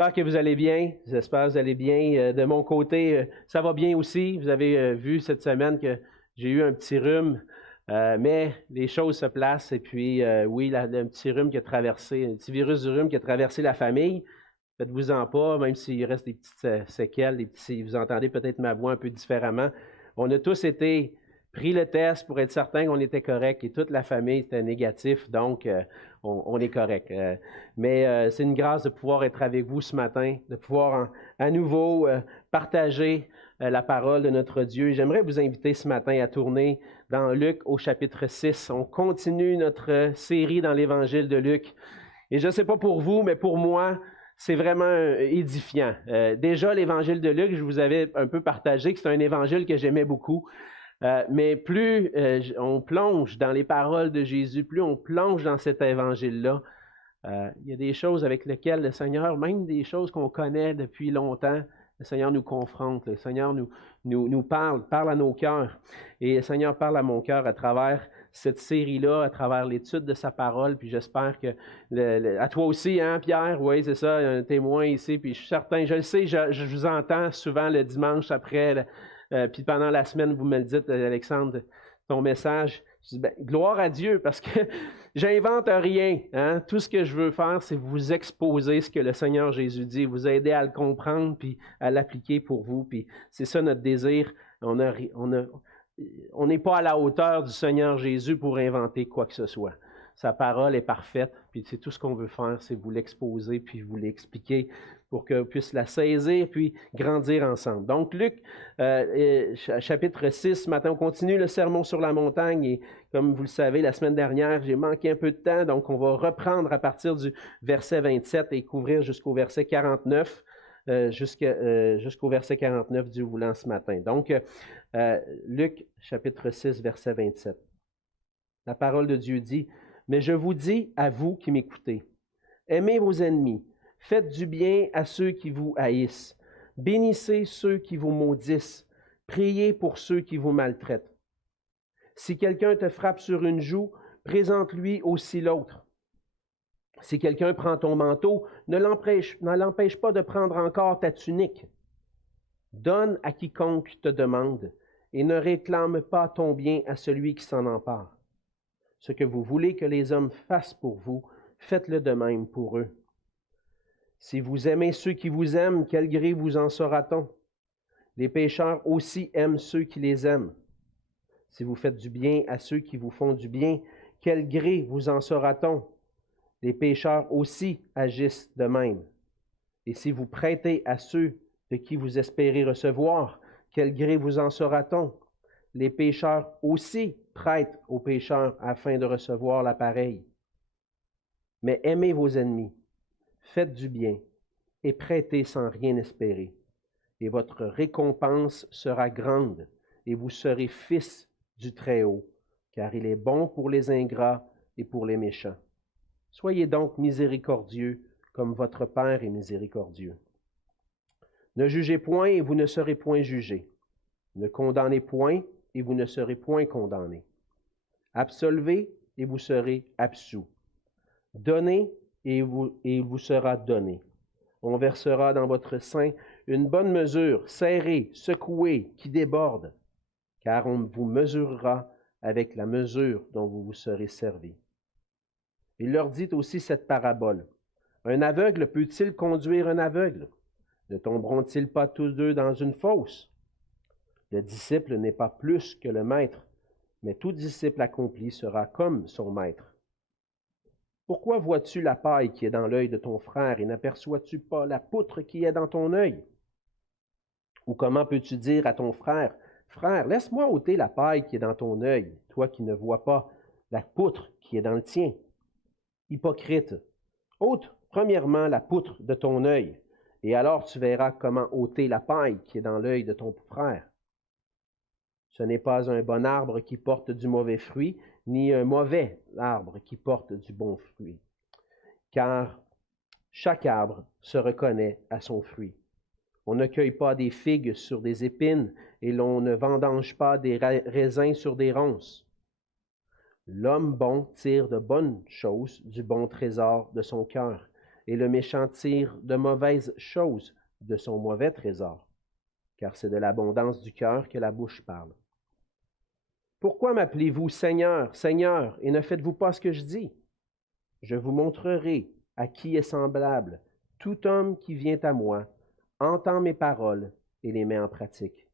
J'espère que vous allez bien. J'espère que vous allez bien. De mon côté, ça va bien aussi. Vous avez vu cette semaine que j'ai eu un petit rhume, mais les choses se placent. Et puis, oui, un petit rhume qui a traversé, un petit virus du rhume qui a traversé la famille. Faites-vous-en pas, même s'il reste des petites séquelles, vous entendez peut-être ma voix un peu différemment. On a tous été pris le test pour être certain qu'on était correct et toute la famille était négatif, donc on est correct. Mais c'est une grâce de pouvoir être avec vous ce matin, de pouvoir à nouveau partager la parole de notre Dieu. J'aimerais vous inviter ce matin à tourner dans Luc au chapitre 6. On continue notre série dans l'Évangile de Luc. Et je ne sais pas pour vous, mais pour moi, c'est vraiment édifiant. Déjà, l'Évangile de Luc, je vous avais un peu partagé que c'est un évangile que j'aimais beaucoup. Mais plus on plonge dans les paroles de Jésus, plus on plonge dans cet évangile-là, il y a des choses avec lesquelles le Seigneur, même des choses qu'on connaît depuis longtemps, le Seigneur nous confronte, le Seigneur nous parle à nos cœurs. Et le Seigneur parle à mon cœur à travers cette série-là, à travers l'étude de sa parole. Puis j'espère que, à toi aussi, hein, Pierre, oui, c'est ça, un témoin ici. Puis je suis certain, je le sais, je vous entends souvent le dimanche après, puis pendant la semaine, vous me le dites, Alexandre, ton message. Je dis, ben, gloire à Dieu, parce que j'invente rien. Hein? Tout ce que je veux faire, c'est vous exposer ce que le Seigneur Jésus dit, vous aider à le comprendre, puis à l'appliquer pour vous. Puis c'est ça notre désir. On n'est pas à la hauteur du Seigneur Jésus pour inventer quoi que ce soit. Sa parole est parfaite, puis c'est tout ce qu'on veut faire, c'est vous l'exposer, puis vous l'expliquer pour qu'on puisse la saisir, puis grandir ensemble. Donc, Luc, chapitre 6, ce matin, on continue le sermon sur la montagne, et comme vous le savez, la semaine dernière, j'ai manqué un peu de temps, donc on va reprendre à partir du verset 27 et couvrir jusqu'au verset 49, jusqu'au verset 49 du voulant ce matin. Donc, Luc, chapitre 6, verset 27. La parole de Dieu dit, « Mais je vous dis à vous qui m'écoutez, aimez vos ennemis, faites du bien à ceux qui vous haïssent, bénissez ceux qui vous maudissent, priez pour ceux qui vous maltraitent. Si quelqu'un te frappe sur une joue, présente-lui aussi l'autre. Si quelqu'un prend ton manteau, ne l'empêche pas de prendre encore ta tunique. Donne à quiconque te demande, et ne réclame pas ton bien à celui qui s'en empare. Ce que vous voulez que les hommes fassent pour vous, faites-le de même pour eux. Si vous aimez ceux qui vous aiment, quel gré vous en saura-t-on? Les pécheurs aussi aiment ceux qui les aiment. Si vous faites du bien à ceux qui vous font du bien, quel gré vous en saura-t-on? Les pécheurs aussi agissent de même. Et si vous prêtez à ceux de qui vous espérez recevoir, quel gré vous en saura-t-on? Les pécheurs aussi prêtent aux pécheurs afin de recevoir la pareille. Mais aimez vos ennemis, faites du bien et prêtez sans rien espérer. Et votre récompense sera grande et vous serez fils du Très-Haut, car il est bon pour les ingrats et pour les méchants. Soyez donc miséricordieux comme votre Père est miséricordieux. Ne jugez point et vous ne serez point jugés. Ne condamnez point et vous ne serez point condamnés. Absolvez et vous serez absous. Donnez et vous sera donné. On versera dans votre sein une bonne mesure, serrée, secouée, qui déborde, car on vous mesurera avec la mesure dont vous vous serez servi. Il leur dit aussi cette parabole. Un aveugle peut-il conduire un aveugle? Ne tomberont-ils pas tous deux dans une fosse? Le disciple n'est pas plus que le maître, mais tout disciple accompli sera comme son maître. Pourquoi vois-tu la paille qui est dans l'œil de ton frère et n'aperçois-tu pas la poutre qui est dans ton œil? Ou comment peux-tu dire à ton frère, « Frère, laisse-moi ôter la paille qui est dans ton œil, toi qui ne vois pas la poutre qui est dans le tien? » Hypocrite, ôte premièrement la poutre de ton œil, et alors tu verras comment ôter la paille qui est dans l'œil de ton frère. Ce n'est pas un bon arbre qui porte du mauvais fruit, ni un mauvais arbre qui porte du bon fruit. Car chaque arbre se reconnaît à son fruit. On ne cueille pas des figues sur des épines, et l'on ne vendange pas des raisins sur des ronces. L'homme bon tire de bonnes choses du bon trésor de son cœur, et le méchant tire de mauvaises choses de son mauvais trésor, car c'est de l'abondance du cœur que la bouche parle. Pourquoi m'appelez-vous Seigneur, Seigneur, et ne faites-vous pas ce que je dis? Je vous montrerai à qui est semblable tout homme qui vient à moi, entend mes paroles et les met en pratique.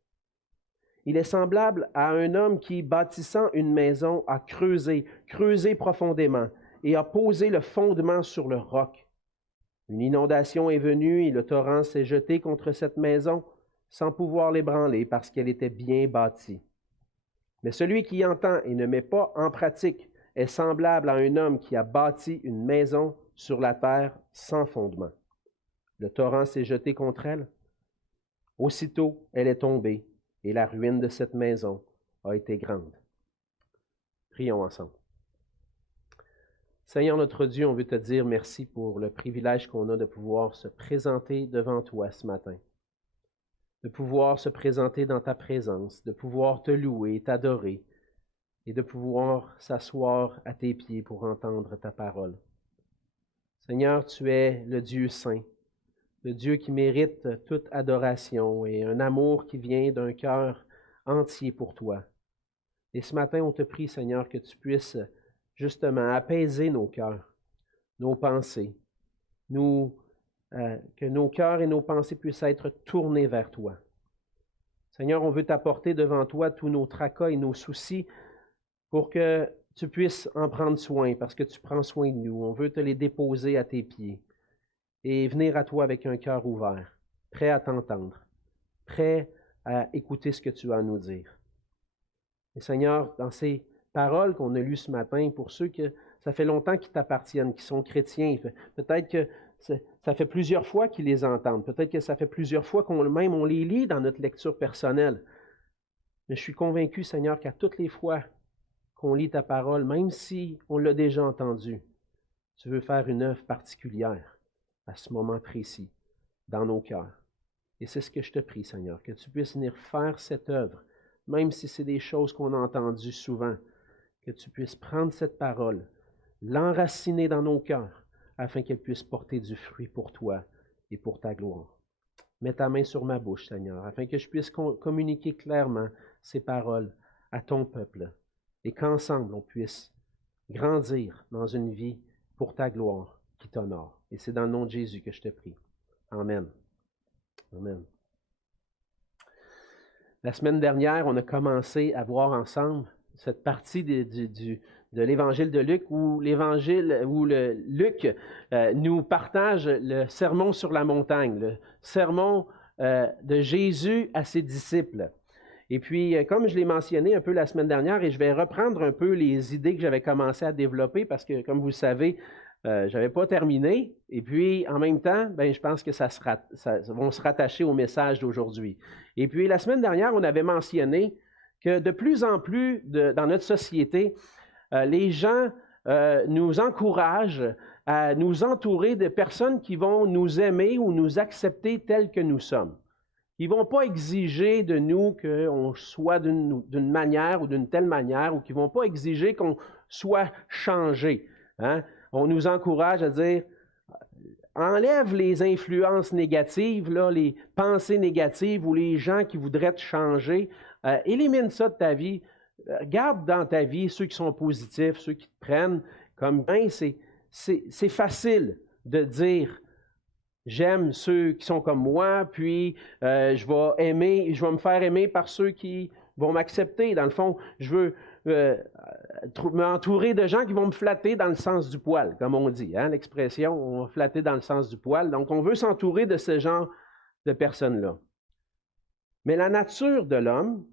Il est semblable à un homme qui, bâtissant une maison, a creusé profondément et a posé le fondement sur le roc. Une inondation est venue et le torrent s'est jeté contre cette maison sans pouvoir l'ébranler parce qu'elle était bien bâtie. Mais celui qui entend et ne met pas en pratique est semblable à un homme qui a bâti une maison sur la terre sans fondement. Le torrent s'est jeté contre elle. Aussitôt, elle est tombée et la ruine de cette maison a été grande. Prions ensemble. Seigneur notre Dieu, on veut te dire merci pour le privilège qu'on a de pouvoir se présenter devant toi ce matin, de pouvoir se présenter dans ta présence, de pouvoir te louer, t'adorer et de pouvoir s'asseoir à tes pieds pour entendre ta parole. Seigneur, tu es le Dieu saint, le Dieu qui mérite toute adoration et un amour qui vient d'un cœur entier pour toi. Et ce matin, on te prie, Seigneur, que tu puisses justement apaiser nos cœurs, nos pensées, que nos cœurs et nos pensées puissent être tournés vers toi. Seigneur, on veut t'apporter devant toi tous nos tracas et nos soucis pour que tu puisses en prendre soin, parce que tu prends soin de nous. On veut te les déposer à tes pieds et venir à toi avec un cœur ouvert, prêt à t'entendre, prêt à écouter ce que tu as à nous dire. Et Seigneur, dans ces paroles qu'on a lues ce matin, pour ceux que ça fait longtemps qu'ils t'appartiennent, qui sont chrétiens, peut-être que ça fait plusieurs fois qu'ils les entendent, peut-être que ça fait plusieurs fois qu'on les lit dans notre lecture personnelle. Mais je suis convaincu, Seigneur, qu'à toutes les fois qu'on lit ta parole, même si on l'a déjà entendu, tu veux faire une œuvre particulière à ce moment précis dans nos cœurs. Et c'est ce que je te prie, Seigneur, que tu puisses venir faire cette œuvre, même si c'est des choses qu'on a entendues souvent, que tu puisses prendre cette parole, l'enraciner dans nos cœurs, afin qu'elle puisse porter du fruit pour toi et pour ta gloire. Mets ta main sur ma bouche, Seigneur, afin que je puisse communiquer clairement ces paroles à ton peuple et qu'ensemble on puisse grandir dans une vie pour ta gloire qui t'honore. Et c'est dans le nom de Jésus que je te prie. Amen. Amen. La semaine dernière, on a commencé à voir ensemble cette partie de l'Évangile de Luc où Luc nous partage le sermon sur la montagne, le sermon de Jésus à ses disciples. Et puis, comme je l'ai mentionné un peu la semaine dernière, et je vais reprendre un peu les idées que j'avais commencé à développer parce que, comme vous le savez, je n'avais pas terminé. Et puis, en même temps, je pense que ça vont se rattacher au message d'aujourd'hui. Et puis, la semaine dernière, on avait mentionné que de plus en plus dans notre société, les gens nous encouragent à nous entourer de personnes qui vont nous aimer ou nous accepter tels que nous sommes. Ils ne vont pas exiger de nous qu'on soit d'une manière ou d'une telle manière, ou qui ne vont pas exiger qu'on soit changé. Hein? On nous encourage à dire, enlève les influences négatives, là, les pensées négatives ou les gens qui voudraient te changer. Élimine ça de ta vie. Garde dans ta vie ceux qui sont positifs, ceux qui te prennent comme bien. C'est facile de dire j'aime ceux qui sont comme moi, puis je vais me faire aimer par ceux qui vont m'accepter. Dans le fond, je veux m'entourer de gens qui vont me flatter dans le sens du poil, comme on dit, hein, l'expression, on va flatter dans le sens du poil. Donc, on veut s'entourer de ce genre de personnes-là. Mais la nature de l'homme,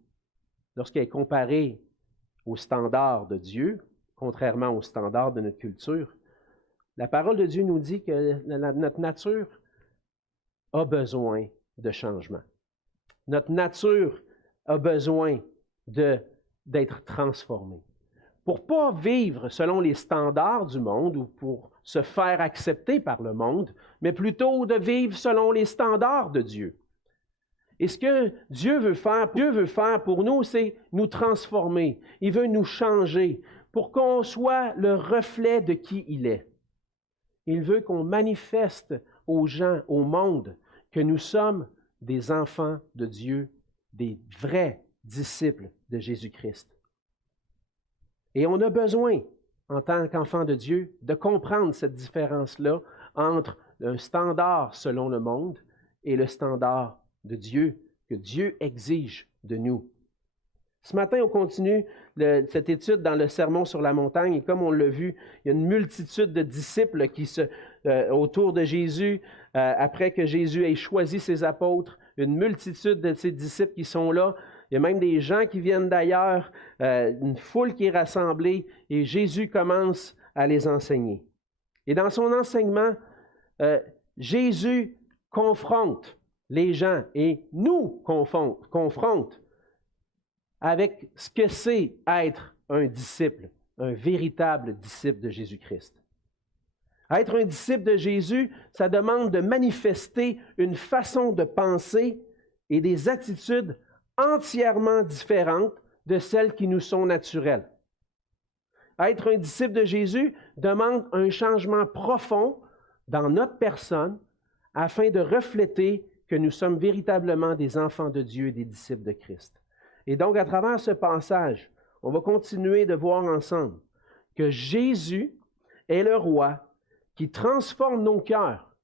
lorsqu'elle est comparée au standard de Dieu, contrairement au standard de notre culture, la parole de Dieu nous dit que notre nature a besoin de changement. Notre nature a besoin d'être transformée. Pour ne pas vivre selon les standards du monde ou pour se faire accepter par le monde, mais plutôt de vivre selon les standards de Dieu. Et ce que Dieu veut faire pour nous, c'est nous transformer. Il veut nous changer pour qu'on soit le reflet de qui il est. Il veut qu'on manifeste aux gens, au monde, que nous sommes des enfants de Dieu, des vrais disciples de Jésus-Christ. Et on a besoin, en tant qu'enfants de Dieu, de comprendre cette différence-là entre un standard selon le monde et le standard de Dieu, que Dieu exige de nous. Ce matin, on continue cette étude dans le Sermon sur la montagne, et comme on l'a vu, il y a une multitude de disciples autour de Jésus, après que Jésus ait choisi ses apôtres, une multitude de ses disciples qui sont là. Il y a même des gens qui viennent d'ailleurs, une foule qui est rassemblée, et Jésus commence à les enseigner. Et dans son enseignement, Jésus confronte les gens et nous confronte avec ce que c'est être un disciple, un véritable disciple de Jésus-Christ. Être un disciple de Jésus, ça demande de manifester une façon de penser et des attitudes entièrement différentes de celles qui nous sont naturelles. Être un disciple de Jésus demande un changement profond dans notre personne afin de refléter que nous sommes véritablement des enfants de Dieu et des disciples de Christ. Et donc, à travers ce passage, on va continuer de voir ensemble que Jésus est le roi qui transforme nos cœurs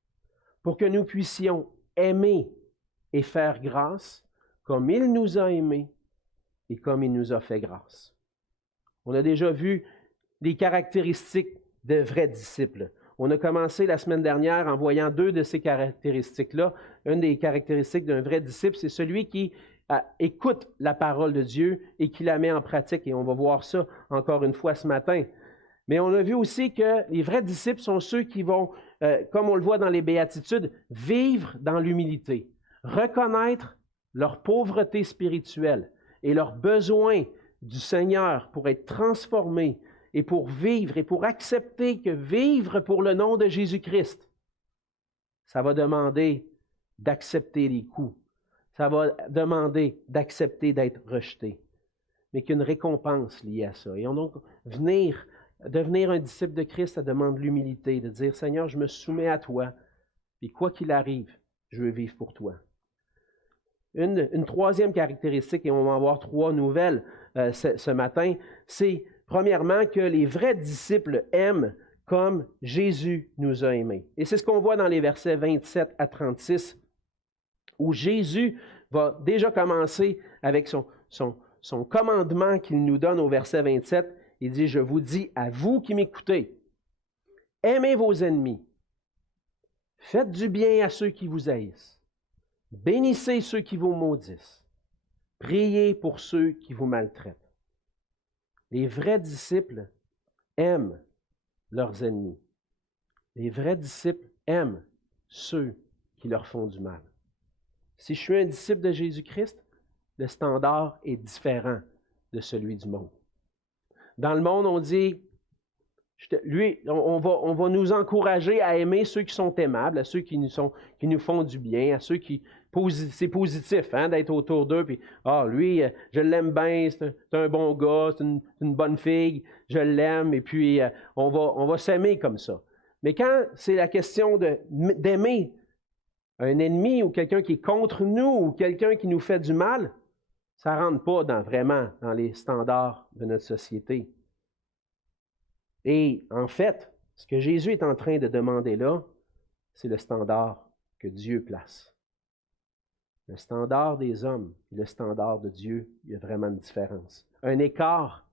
pour que nous puissions aimer et faire grâce comme il nous a aimés et comme il nous a fait grâce. On a déjà vu les caractéristiques de vrais disciples. On a commencé la semaine dernière en voyant 2 de ces caractéristiques-là. Une des caractéristiques d'un vrai disciple, c'est celui qui écoute la parole de Dieu et qui la met en pratique. Et on va voir ça encore une fois ce matin. Mais on a vu aussi que les vrais disciples sont ceux qui vont, comme on le voit dans les béatitudes, vivre dans l'humilité, reconnaître leur pauvreté spirituelle et leur besoin du Seigneur pour être transformés et pour vivre et pour accepter que vivre pour le nom de Jésus-Christ, ça va demander d'accepter les coups. Ça va demander d'accepter d'être rejeté, mais qu'il y a une récompense liée à ça. Et donc, devenir un disciple de Christ, ça demande l'humilité, de dire, Seigneur, je me soumets à toi, et quoi qu'il arrive, je veux vivre pour toi. Une troisième caractéristique, et on va en voir 3 nouvelles ce matin, c'est premièrement que les vrais disciples aiment comme Jésus nous a aimés. Et c'est ce qu'on voit dans les versets 27 à 36, où Jésus va déjà commencer avec son commandement qu'il nous donne au verset 27. Il dit, « Je vous dis à vous qui m'écoutez, aimez vos ennemis, faites du bien à ceux qui vous haïssent, bénissez ceux qui vous maudissent, priez pour ceux qui vous maltraitent. » Les vrais disciples aiment leurs ennemis. Les vrais disciples aiment ceux qui leur font du mal. Si je suis un disciple de Jésus-Christ, le standard est différent de celui du monde. Dans le monde, on dit, on va nous encourager à aimer ceux qui sont aimables, à ceux qui nous font du bien, à ceux qui... C'est positif d'être autour d'eux, puis lui, je l'aime bien, c'est un bon gars, c'est une bonne fille, je l'aime, et puis on va s'aimer comme ça. Mais quand c'est la question d'aimer un ennemi ou quelqu'un qui est contre nous ou quelqu'un qui nous fait du mal, ça ne rentre pas vraiment dans les standards de notre société. Et en fait, ce que Jésus est en train de demander là, c'est le standard que Dieu place. Le standard des hommes et le standard de Dieu, il y a vraiment une différence. Un écart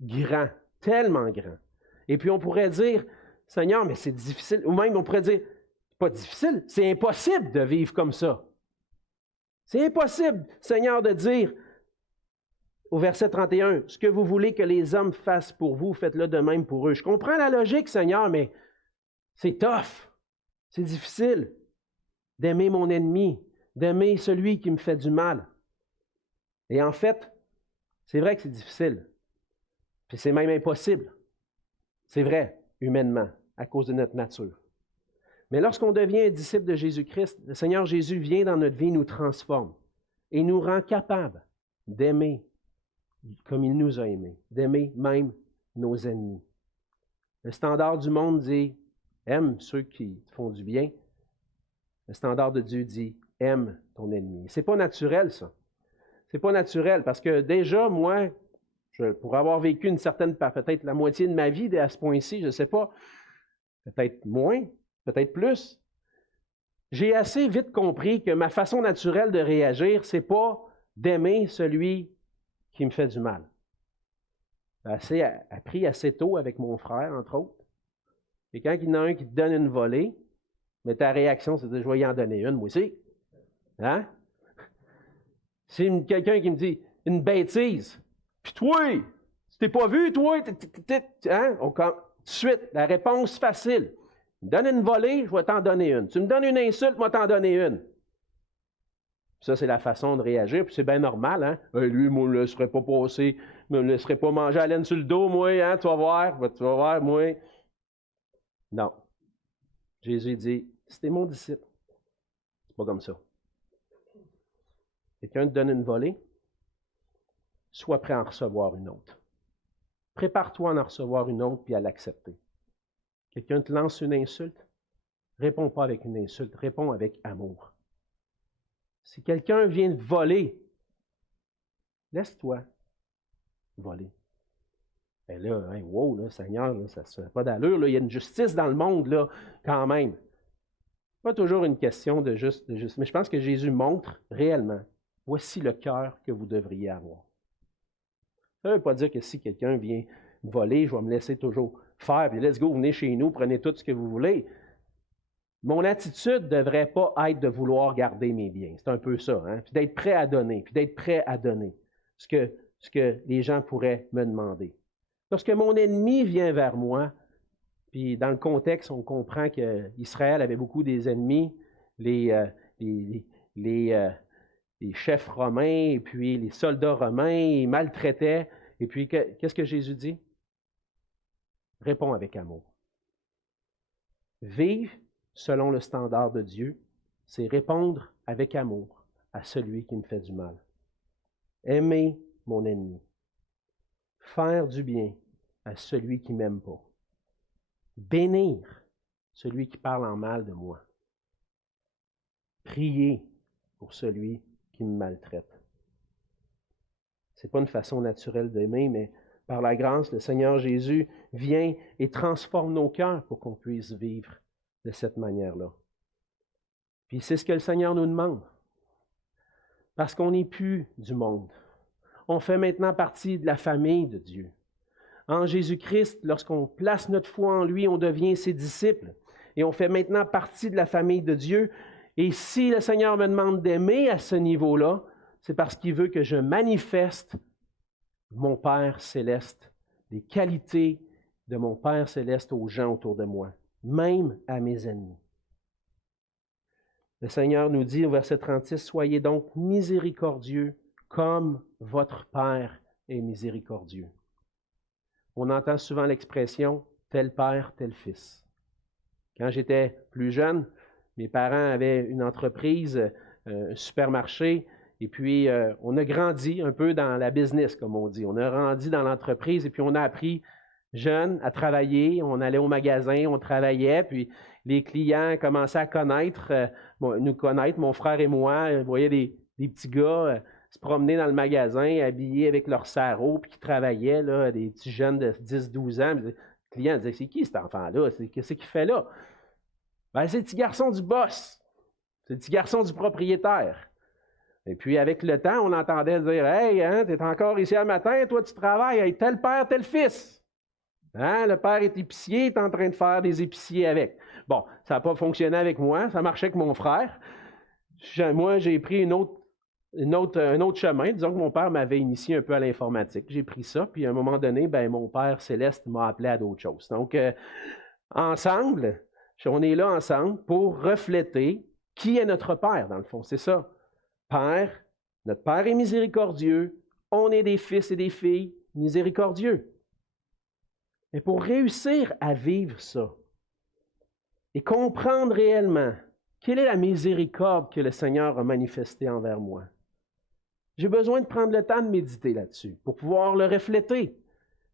grand, tellement grand. Et puis on pourrait dire, Seigneur, mais c'est difficile. Ou même on pourrait dire, c'est pas difficile, c'est impossible de vivre comme ça. C'est impossible, Seigneur, de dire au verset 31, « Ce que vous voulez que les hommes fassent pour vous, faites-le de même pour eux. » Je comprends la logique, Seigneur, mais c'est tough, c'est difficile d'aimer mon ennemi, d'aimer celui qui me fait du mal. Et en fait, c'est vrai que c'est difficile, puis c'est même impossible. C'est vrai, humainement, à cause de notre nature. Mais lorsqu'on devient un disciple de Jésus-Christ, le Seigneur Jésus vient dans notre vie, nous transforme et nous rend capables d'aimer comme il nous a aimés, d'aimer même nos ennemis. Le standard du monde dit, Aime ceux qui te font du bien. Le standard de Dieu dit, aime ton ennemi. C'est pas naturel, ça. C'est pas naturel parce que déjà, moi, pour avoir vécu une certaine, peut-être la moitié de ma vie à ce point-ci, je ne sais pas, peut-être moins, peut-être plus, j'ai assez vite compris que ma façon naturelle de réagir, c'est pas d'aimer celui qui me fait du mal. J'ai appris assez tôt avec mon frère, entre autres. Et quand il y en a un qui te donne une volée, mais ta réaction, c'est de je vais y en donner une, moi aussi. Hein? C'est quelqu'un qui me dit une bêtise. Puis toi, tu t'es pas vu, toi, hein? Tout de suite, la réponse facile. Tu me donnes une volée, je vais t'en donner une. Tu me donnes une insulte, je vais t'en donner une. Ça, c'est la façon de réagir, puis c'est bien normal, hein? Lui, moi, je ne le laisserai pas passer, je ne me laisserai pas manger la laine sur le dos, moi, hein? Tu vas voir, moi. Non. Jésus dit, si t'es mon disciple, c'est pas comme ça. Quelqu'un te donne une volée, sois prêt à en recevoir une autre. Prépare-toi à en recevoir une autre puis à l'accepter. Quelqu'un te lance une insulte, réponds pas avec une insulte, réponds avec amour. Si quelqu'un vient te voler, laisse-toi voler. Et là, hein, wow, là, Seigneur, là, ça ne fait pas d'allure, là, il y a une justice dans le monde, là, quand même. Pas toujours une question de juste, mais je pense que Jésus montre réellement, voici le cœur que vous devriez avoir. Ça ne veut pas dire que si quelqu'un vient voler, je vais me laisser toujours faire, puis let's go, venez chez nous, prenez tout ce que vous voulez. Mon attitude ne devrait pas être de vouloir garder mes biens. C'est un peu ça, hein? Puis d'être prêt à donner, ce que les gens pourraient me demander. Lorsque mon ennemi vient vers moi, puis dans le contexte, on comprend qu'Israël avait beaucoup des ennemis, les chefs romains, et puis les soldats romains, ils maltraitaient. Et puis, qu'est-ce que Jésus dit? Réponds avec amour. Vivre selon le standard de Dieu, c'est répondre avec amour à celui qui me fait du mal. Aimer mon ennemi. Faire du bien à celui qui ne m'aime pas. Bénir celui qui parle en mal de moi. Prier pour celui qui me maltraite. Ce n'est pas une façon naturelle d'aimer, mais par la grâce, le Seigneur Jésus vient et transforme nos cœurs pour qu'on puisse vivre de cette manière-là. Puis c'est ce que le Seigneur nous demande. Parce qu'on n'est plus du monde. On fait maintenant partie de la famille de Dieu. En Jésus-Christ, lorsqu'on place notre foi en lui, on devient ses disciples. Et on fait maintenant partie de la famille de Dieu. Et si le Seigneur me demande d'aimer à ce niveau-là, c'est parce qu'il veut que je manifeste mon Père céleste, les qualités de mon Père céleste aux gens autour de moi, même à mes ennemis. Le Seigneur nous dit au verset 36, « Soyez donc miséricordieux comme votre Père est miséricordieux. » On entend souvent l'expression « tel père, tel fils ». Quand j'étais plus jeune, mes parents avaient une entreprise, un supermarché, et puis on a grandi un peu dans la business, comme on dit. On a grandi dans l'entreprise, et puis on a appris jeune à travailler. On allait au magasin, on travaillait, puis les clients commençaient à nous connaître, mon frère et moi. Vous voyez des petits gars se promener dans le magasin, habillés avec leur sarrau, puis qui travaillaient, là, des petits jeunes de 10-12 ans. Le client disait, c'est qui cet enfant-là? Qu'est-ce qu'il fait là? Ben, c'est le petit garçon du boss. C'est le petit garçon du propriétaire. Et puis, avec le temps, on entendait dire, « Hey, hein, tu es encore ici le matin, toi, tu travailles avec tel père, tel fils. » Hein, le père est épicier, il est en train de faire des épiciers avec. Bon, ça n'a pas fonctionné avec moi, ça marchait avec mon frère. Moi, j'ai pris un autre chemin. Disons que mon père m'avait initié un peu à l'informatique. J'ai pris ça, puis à un moment donné, mon Père céleste m'a appelé à d'autres choses. Donc, ensemble, on est là ensemble pour refléter qui est notre Père, dans le fond. C'est ça. Père, notre Père est miséricordieux. On est des fils et des filles miséricordieux. Mais pour réussir à vivre ça et comprendre réellement quelle est la miséricorde que le Seigneur a manifestée envers moi, j'ai besoin de prendre le temps de méditer là-dessus pour pouvoir le refléter.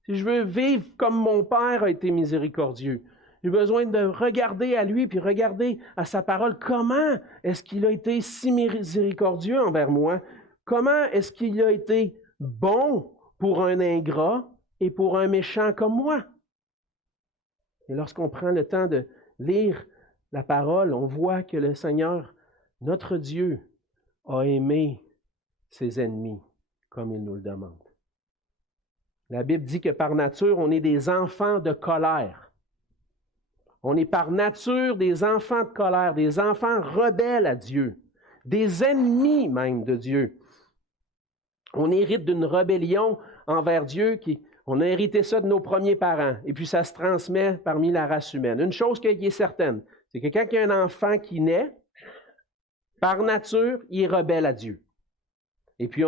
Si je veux vivre comme mon Père a été miséricordieux, J'ai besoin de regarder à lui, puis regarder à sa parole. Comment est-ce qu'il a été si miséricordieux envers moi? Comment est-ce qu'il a été bon pour un ingrat et pour un méchant comme moi? Et lorsqu'on prend le temps de lire la parole, on voit que le Seigneur, notre Dieu, a aimé ses ennemis comme il nous le demande. La Bible dit que par nature, on est des enfants de colère. On est par nature des enfants de colère, des enfants rebelles à Dieu, des ennemis même de Dieu. On hérite d'une rébellion envers Dieu on a hérité ça de nos premiers parents, et puis ça se transmet parmi la race humaine. Une chose qui est certaine, c'est que quand il y a un enfant qui naît, par nature, il est rebelle à Dieu. Et puis,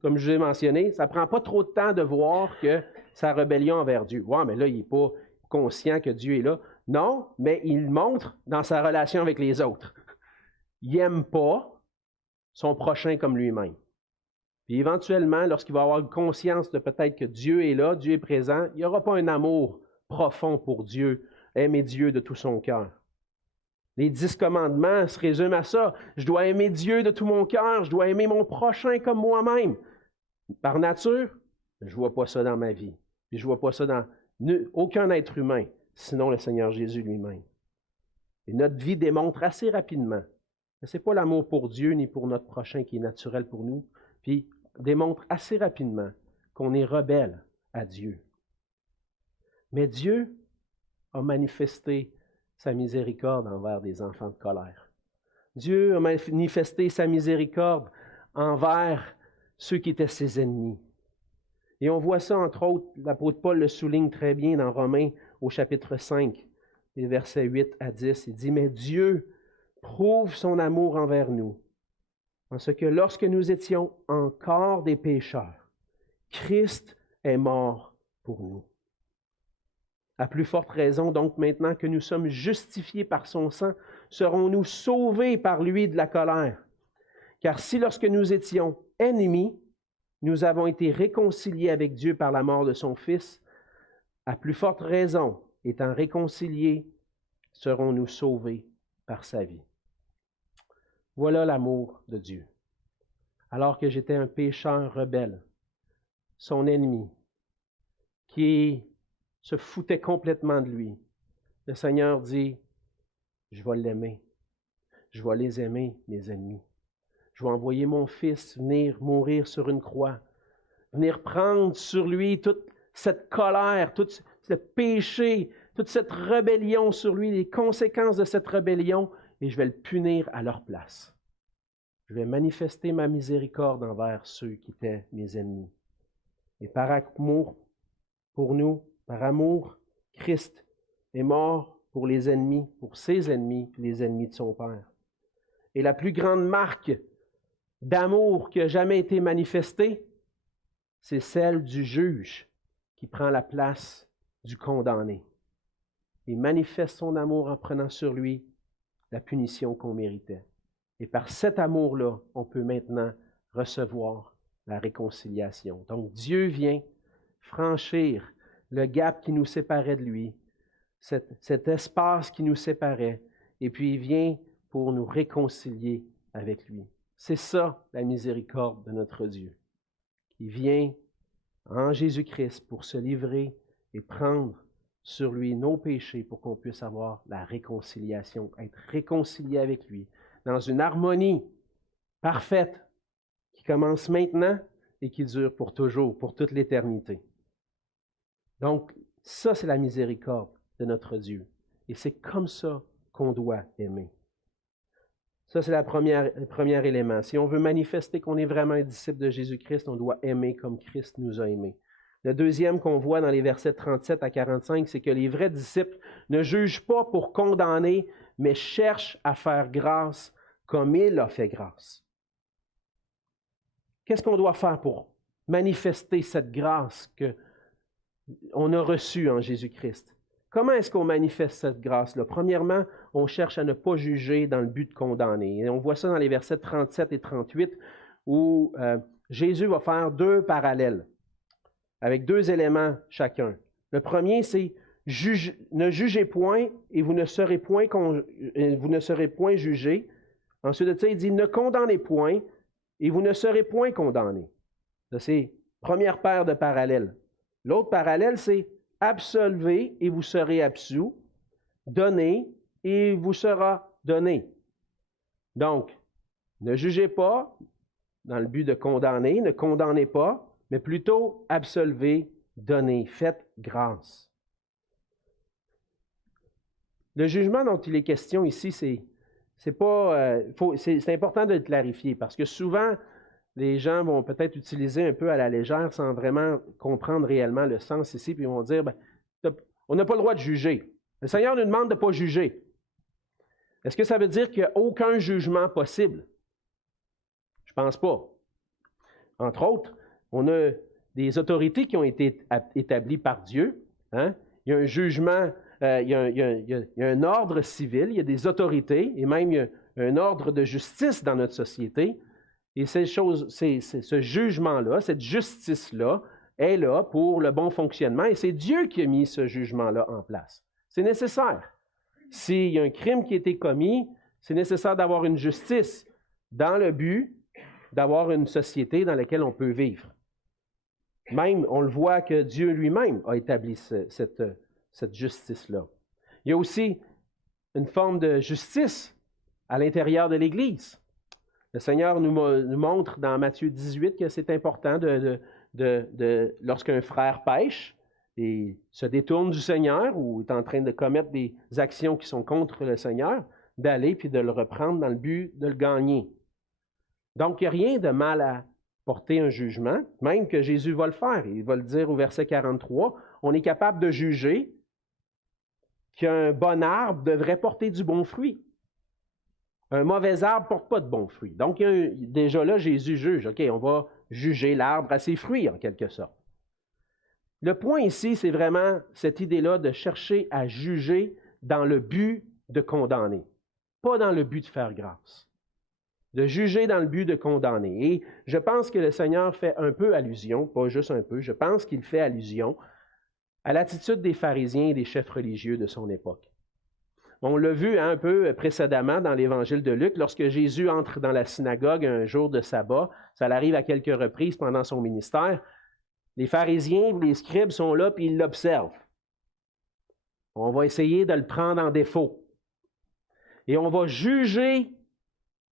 comme je l'ai mentionné, ça ne prend pas trop de temps de voir que sa rébellion envers Dieu. Ouais, mais là, il n'est pas conscient que Dieu est là. Non, mais il montre dans sa relation avec les autres. Il n'aime pas son prochain comme lui-même. Puis éventuellement, lorsqu'il va avoir conscience de peut-être que Dieu est là, Dieu est présent, il n'y aura pas un amour profond pour Dieu, aimer Dieu de tout son cœur. Les 10 commandements se résument à ça. Je dois aimer Dieu de tout mon cœur, je dois aimer mon prochain comme moi-même. Par nature, je ne vois pas ça dans ma vie. Puis je ne vois pas ça dans aucun être humain, sinon le Seigneur Jésus lui-même. Et notre vie démontre assez rapidement que ce n'est pas l'amour pour Dieu ni pour notre prochain qui est naturel pour nous, puis démontre assez rapidement qu'on est rebelle à Dieu. Mais Dieu a manifesté sa miséricorde envers des enfants de colère. Dieu a manifesté sa miséricorde envers ceux qui étaient ses ennemis. Et on voit ça, entre autres, l'apôtre Paul le souligne très bien dans Romains au chapitre 5, les versets 8 à 10. Il dit, « Mais Dieu prouve son amour envers nous, en ce que lorsque nous étions encore des pécheurs, Christ est mort pour nous. À plus forte raison, donc, maintenant que nous sommes justifiés par son sang, serons-nous sauvés par lui de la colère. Car si lorsque nous étions ennemis, nous avons été réconciliés avec Dieu par la mort de son Fils, à plus forte raison, étant réconciliés, serons-nous sauvés par sa vie. » Voilà l'amour de Dieu. Alors que j'étais un pécheur rebelle, son ennemi, qui se foutait complètement de lui, le Seigneur dit, « Je vais l'aimer. Je vais les aimer, mes ennemis. Je vais envoyer mon Fils venir mourir sur une croix, venir prendre sur lui toute cette colère, tout ce péché, toute cette rébellion sur lui, les conséquences de cette rébellion, et je vais le punir à leur place. Je vais manifester ma miséricorde envers ceux qui étaient mes ennemis. Et par amour pour nous, par amour, Christ est mort pour les ennemis, pour ses ennemis, les ennemis de son Père. Et la plus grande marque d'amour qui a jamais été manifestée, c'est celle du juge qui prend la place du condamné. Il manifeste son amour en prenant sur lui la punition qu'on méritait. Et par cet amour-là, on peut maintenant recevoir la réconciliation. Donc Dieu vient franchir le gap qui nous séparait de lui, cet espace qui nous séparait, et puis il vient pour nous réconcilier avec lui. C'est ça la miséricorde de notre Dieu. Il vient en Jésus-Christ pour se livrer et prendre sur lui nos péchés pour qu'on puisse avoir la réconciliation, être réconcilié avec lui, dans une harmonie parfaite qui commence maintenant et qui dure pour toujours, pour toute l'éternité. Donc, ça, c'est la miséricorde de notre Dieu. Et c'est comme ça qu'on doit aimer. Ça, c'est le premier élément. Si on veut manifester qu'on est vraiment un disciple de Jésus-Christ, on doit aimer comme Christ nous a aimés. Le deuxième qu'on voit dans les versets 37 à 45, c'est que les vrais disciples ne jugent pas pour condamner, mais cherchent à faire grâce comme il a fait grâce. Qu'est-ce qu'on doit faire pour manifester cette grâce qu'on a reçue en Jésus-Christ? Comment est-ce qu'on manifeste cette grâce-là? Premièrement, on cherche à ne pas juger dans le but de condamner. Et on voit ça dans les versets 37 et 38 où Jésus va faire deux parallèles avec deux éléments chacun. Le premier, c'est « Ne jugez point et vous ne serez point jugés. Ensuite de ça, il dit, ne condamnez point et vous ne serez point condamnés. Ça, c'est première paire de parallèles. L'autre parallèle, c'est absolvez et vous serez absous. Donnez et vous sera donné. Donc, ne jugez pas dans le but de condamner, ne condamnez pas, mais plutôt absolvez, donnez, faites grâce. Le jugement dont il est question ici, c'est important de le clarifier parce que souvent, les gens vont peut-être utiliser un peu à la légère sans vraiment comprendre réellement le sens ici, puis ils vont dire, on n'a pas le droit de juger. Le Seigneur nous demande de ne pas juger. Est-ce que ça veut dire qu'il n'y a aucun jugement possible? Je ne pense pas. Entre autres, on a des autorités qui ont été établies par Dieu. Hein? Il y a un jugement, il y a un ordre civil, il y a des autorités, et même il y a un ordre de justice dans notre société. Et ce jugement-là, cette justice-là, est là pour le bon fonctionnement, et c'est Dieu qui a mis ce jugement-là en place. C'est nécessaire. S'il y a un crime qui a été commis, c'est nécessaire d'avoir une justice dans le but d'avoir une société dans laquelle on peut vivre. Même, on le voit que Dieu lui-même a établi cette justice-là. Il y a aussi une forme de justice à l'intérieur de l'Église. Le Seigneur nous montre dans Matthieu 18 que c'est important lorsqu'un frère pêche et se détourne du Seigneur ou est en train de commettre des actions qui sont contre le Seigneur, d'aller puis de le reprendre dans le but de le gagner. Donc, il n'y a rien de mal à porter un jugement, même que Jésus va le faire. Il va le dire au verset 43, on est capable de juger qu'un bon arbre devrait porter du bon fruit. Un mauvais arbre ne porte pas de bons fruits. Donc, déjà là, Jésus juge. OK, on va juger l'arbre à ses fruits, en quelque sorte. Le point ici, c'est vraiment cette idée-là de chercher à juger dans le but de condamner, pas dans le but de faire grâce. De juger dans le but de condamner. Et je pense que le Seigneur fait un peu allusion, pas juste un peu, je pense qu'il fait allusion à l'attitude des pharisiens et des chefs religieux de son époque. On l'a vu un peu précédemment dans l'Évangile de Luc, lorsque Jésus entre dans la synagogue un jour de sabbat, ça l'arrive à quelques reprises pendant son ministère, les pharisiens, les scribes sont là puis ils l'observent. On va essayer de le prendre en défaut. Et on va juger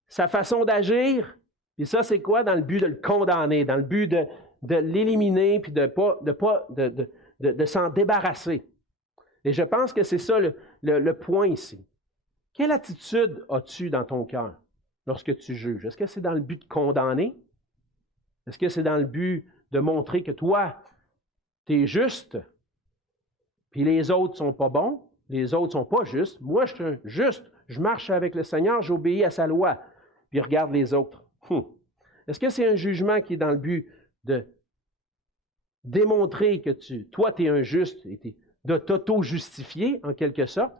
sa façon d'agir. Et ça, c'est quoi? Dans le but de le condamner, dans le but de l'éliminer puis de s'en débarrasser. Et je pense que c'est ça le point ici. Quelle attitude as-tu dans ton cœur lorsque tu juges? Est-ce que c'est dans le but de condamner? Est-ce que c'est dans le but de montrer que toi, tu es juste, puis les autres ne sont pas bons, les autres ne sont pas justes. Moi, je suis juste, je marche avec le Seigneur, j'obéis à sa loi, puis regarde les autres. Est-ce que c'est un jugement qui est dans le but de démontrer que toi, tu es un juste, et de t'auto-justifier en quelque sorte,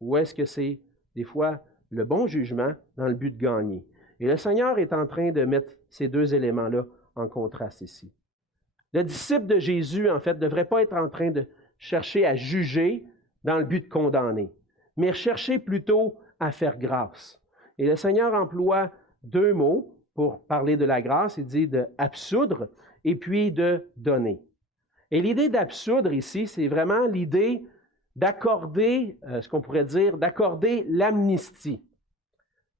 ou est-ce que c'est des fois le bon jugement dans le but de gagner? Et le Seigneur est en train de mettre ces deux éléments-là en contraste ici. Le disciple de Jésus, en fait, ne devrait pas être en train de chercher à juger dans le but de condamner, mais chercher plutôt à faire grâce. Et le Seigneur emploie deux mots pour parler de la grâce. Il dit de absoudre et puis de donner. Et l'idée d'absoudre ici, c'est vraiment l'idée d'accorder, ce qu'on pourrait dire, d'accorder l'amnistie.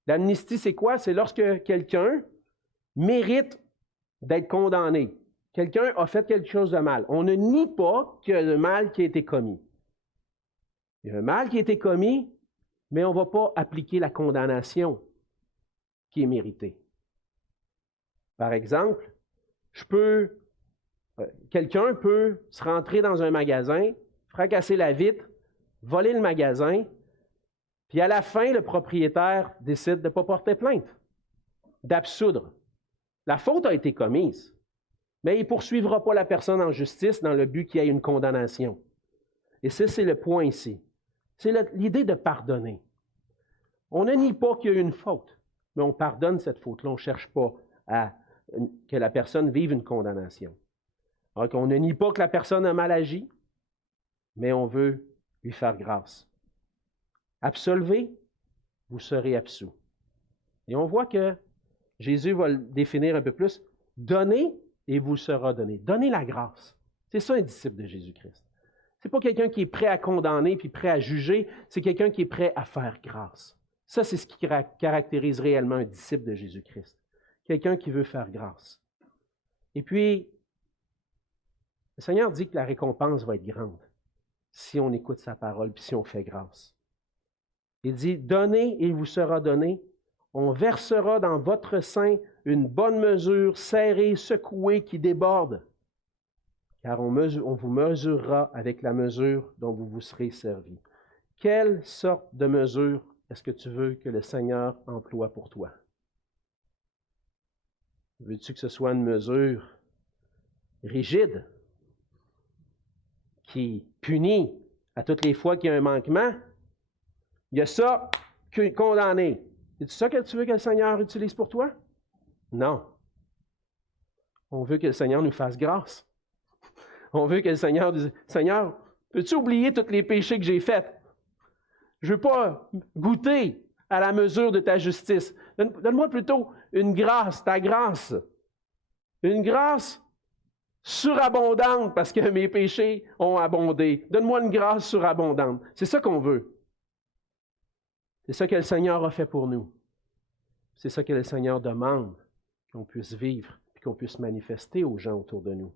L'amnistie, c'est quoi? C'est lorsque quelqu'un mérite d'être condamné. Quelqu'un a fait quelque chose de mal. On ne nie pas qu'il y a le mal qui a été commis. Il y a un mal qui a été commis, mais on ne va pas appliquer la condamnation qui est méritée. Par exemple, quelqu'un peut se rentrer dans un magasin, fracasser la vitre, voler le magasin, puis à la fin, le propriétaire décide de ne pas porter plainte, d'absoudre. La faute a été commise, mais il ne poursuivra pas la personne en justice dans le but qu'il y ait une condamnation. Et ça, c'est le point ici. C'est l'idée de pardonner. On ne nie pas qu'il y a eu une faute, mais on pardonne cette faute-là. On ne cherche pas que la personne vive une condamnation. Donc, on ne nie pas que la personne a mal agi, mais on veut lui faire grâce. Absolvez, vous serez absous. Et on voit que Jésus va le définir un peu plus. Donnez et vous sera donné. Donnez la grâce. C'est ça un disciple de Jésus-Christ. Ce n'est pas quelqu'un qui est prêt à condamner puis prêt à juger, c'est quelqu'un qui est prêt à faire grâce. Ça, c'est ce qui caractérise réellement un disciple de Jésus-Christ. Quelqu'un qui veut faire grâce. Et puis, le Seigneur dit que la récompense va être grande si on écoute sa parole puis si on fait grâce. Il dit, donnez et il vous sera donné. On versera dans votre sein une bonne mesure, serrée, secouée, qui déborde. Car on vous mesurera avec la mesure dont vous vous serez servi. Quelle sorte de mesure est-ce que tu veux que le Seigneur emploie pour toi? Veux-tu que ce soit une mesure rigide, qui punit à toutes les fois qu'il y a un manquement? Il y a ça, condamné. C'est ça que tu veux que le Seigneur utilise pour toi? Non. On veut que le Seigneur nous fasse grâce. On veut que le Seigneur dise, Seigneur, peux-tu oublier tous les péchés que j'ai faits? Je ne veux pas goûter à la mesure de ta justice. Donne-moi plutôt une grâce, ta grâce. Une grâce surabondante parce que mes péchés ont abondé. Donne-moi une grâce surabondante. C'est ça qu'on veut. C'est ça que le Seigneur a fait pour nous. C'est ça que le Seigneur demande, qu'on puisse vivre et qu'on puisse manifester aux gens autour de nous.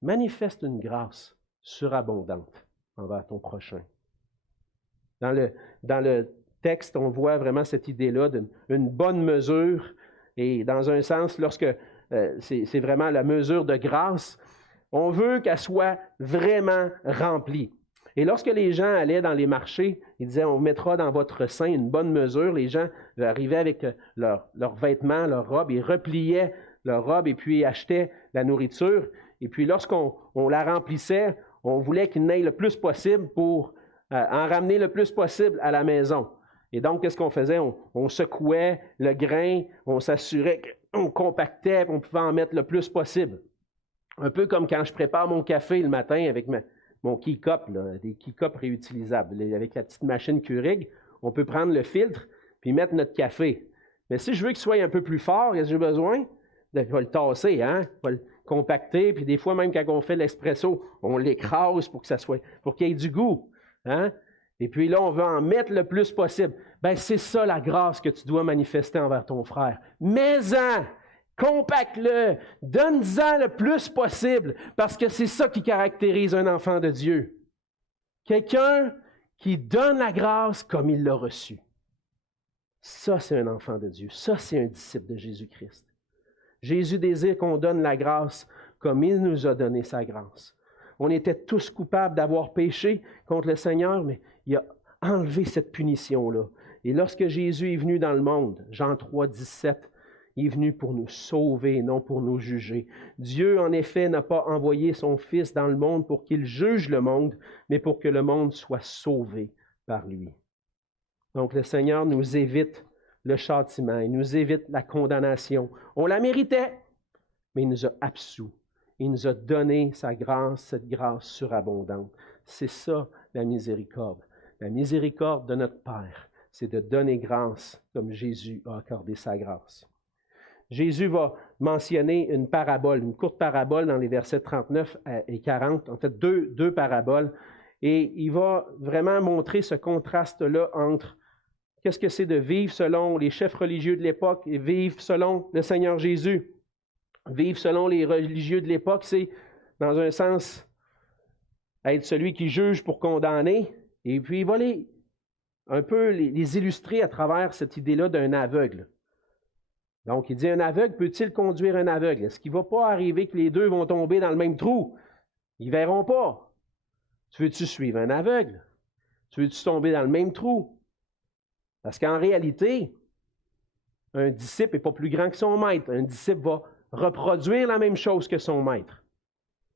Manifeste une grâce surabondante envers ton prochain. Dans le texte, on voit vraiment cette idée-là d'une bonne mesure. Et dans un sens, lorsque c'est vraiment la mesure de grâce, on veut qu'elle soit vraiment remplie. Et lorsque les gens allaient dans les marchés, ils disaient, on mettra dans votre sein une bonne mesure. Les gens arrivaient avec leurs vêtements, leurs robes, ils repliaient leurs robes et puis achetaient la nourriture. Et puis lorsqu'on la remplissait, on voulait qu'il n'aille le plus possible pour en ramener le plus possible à la maison. Et donc, qu'est-ce qu'on faisait? On secouait le grain, on s'assurait qu'on compactait, qu'on pouvait en mettre le plus possible. Un peu comme quand je prépare mon café le matin avec mon Keycup, des Keycups réutilisables. Avec la petite machine Keurig, on peut prendre le filtre puis mettre notre café. Mais si je veux qu'il soit un peu plus fort, qu'est-ce que j'ai besoin? Je vais le tasser, hein? Je vais le compacter, puis des fois, même quand on fait l'espresso, on l'écrase pour qu'il y ait du goût. Hein? Et puis là, on veut en mettre le plus possible. Bien, c'est ça la grâce que tu dois manifester envers ton frère. Mets-en! Compacte-le, donne-en le plus possible, parce que c'est ça qui caractérise un enfant de Dieu. Quelqu'un qui donne la grâce comme il l'a reçue. Ça, c'est un enfant de Dieu. Ça, c'est un disciple de Jésus-Christ. Jésus désire qu'on donne la grâce comme il nous a donné sa grâce. On était tous coupables d'avoir péché contre le Seigneur, mais il a enlevé cette punition-là. Et lorsque Jésus est venu dans le monde, Jean 3, 17, il est venu pour nous sauver, non pour nous juger. Dieu, en effet, n'a pas envoyé son Fils dans le monde pour qu'il juge le monde, mais pour que le monde soit sauvé par lui. Donc, le Seigneur nous évite le châtiment, il nous évite la condamnation. On la méritait, mais il nous a absous. Il nous a donné sa grâce, cette grâce surabondante. C'est ça, la miséricorde. La miséricorde de notre Père, c'est de donner grâce comme Jésus a accordé sa grâce. Jésus va mentionner une parabole, une courte parabole dans les versets 39 et 40, en fait deux paraboles, et il va vraiment montrer ce contraste-là entre qu'est-ce que c'est de vivre selon les chefs religieux de l'époque et vivre selon le Seigneur Jésus. Vivre selon les religieux de l'époque, c'est, dans un sens, être celui qui juge pour condamner, et puis il va un peu les illustrer à travers cette idée-là d'un aveugle. Donc, il dit, un aveugle peut-il conduire un aveugle? Est-ce qu'il ne va pas arriver que les deux vont tomber dans le même trou? Ils ne verront pas. Tu veux-tu suivre un aveugle? Tu veux-tu tomber dans le même trou? Parce qu'en réalité, un disciple n'est pas plus grand que son maître. Un disciple va reproduire la même chose que son maître.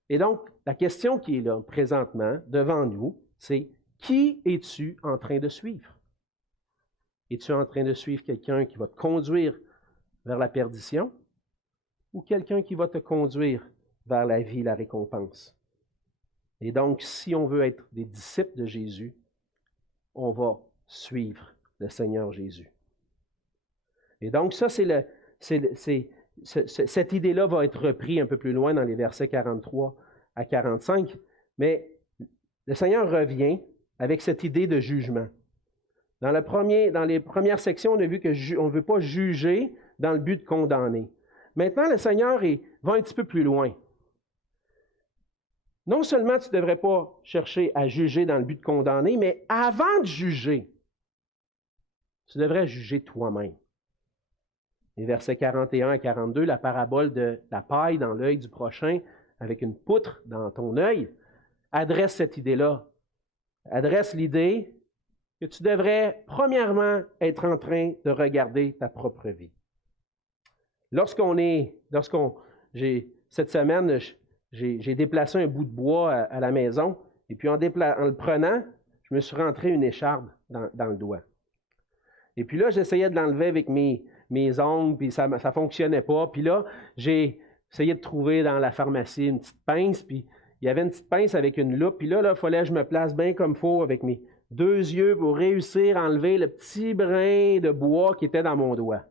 Et donc, la question qui est là présentement devant nous, c'est qui es-tu en train de suivre? Es-tu en train de suivre quelqu'un qui va te conduire vers la perdition ou quelqu'un qui va te conduire vers la vie, la récompense? Et donc, si on veut être des disciples de Jésus, on va suivre le Seigneur Jésus. Et donc, ça, cette idée-là va être reprise un peu plus loin dans les versets 43 à 45, mais le Seigneur revient avec cette idée de jugement. Dans les premières sections, on a vu qu'on ne veut pas juger dans le but de condamner. Maintenant, le Seigneur va un petit peu plus loin. Non seulement tu ne devrais pas chercher à juger dans le but de condamner, mais avant de juger, tu devrais juger toi-même. Les versets 41 à 42, la parabole de la paille dans l'œil du prochain avec une poutre dans ton œil, adresse cette idée-là. Adresse l'idée que tu devrais, premièrement, être en train de regarder ta propre vie. Cette semaine, j'ai déplacé un bout de bois à la maison, et puis en le prenant, je me suis rentré une écharpe dans le doigt. Et puis là, j'essayais de l'enlever avec mes ongles, puis ça ne fonctionnait pas. Puis là, j'ai essayé de trouver dans la pharmacie une petite pince, puis il y avait une petite pince avec une loupe, puis là, il fallait que je me place bien comme il faut avec mes 2 yeux pour réussir à enlever le petit brin de bois qui était dans mon doigt.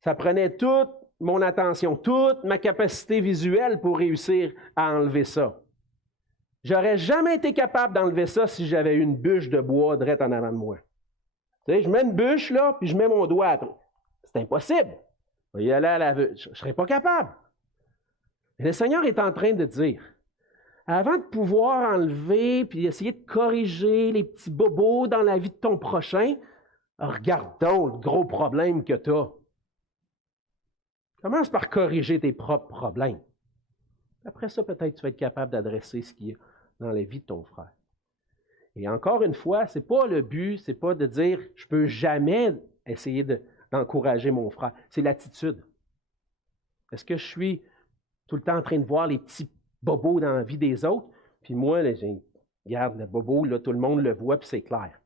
Ça prenait toute mon attention, toute ma capacité visuelle pour réussir à enlever ça. J'aurais jamais été capable d'enlever ça si j'avais eu une bûche de bois direct en avant de moi. Tu sais, je mets une bûche là, puis je mets mon doigt après. C'est impossible. Je vais y aller à l'aveugle. Je ne serais pas capable. Mais le Seigneur est en train de dire, avant de pouvoir enlever puis essayer de corriger les petits bobos dans la vie de ton prochain, regarde donc le gros problème que tu as. Commence par corriger tes propres problèmes. Après ça, peut-être tu vas être capable d'adresser ce qui est dans la vie de ton frère. Et encore une fois, ce n'est pas le but, ce n'est pas de dire « je ne peux jamais essayer d'encourager mon frère ». C'est l'attitude. Est-ce que je suis tout le temps en train de voir les petits bobos dans la vie des autres? Puis moi, là, regarde, le bobo, là, tout le monde le voit, puis c'est clair.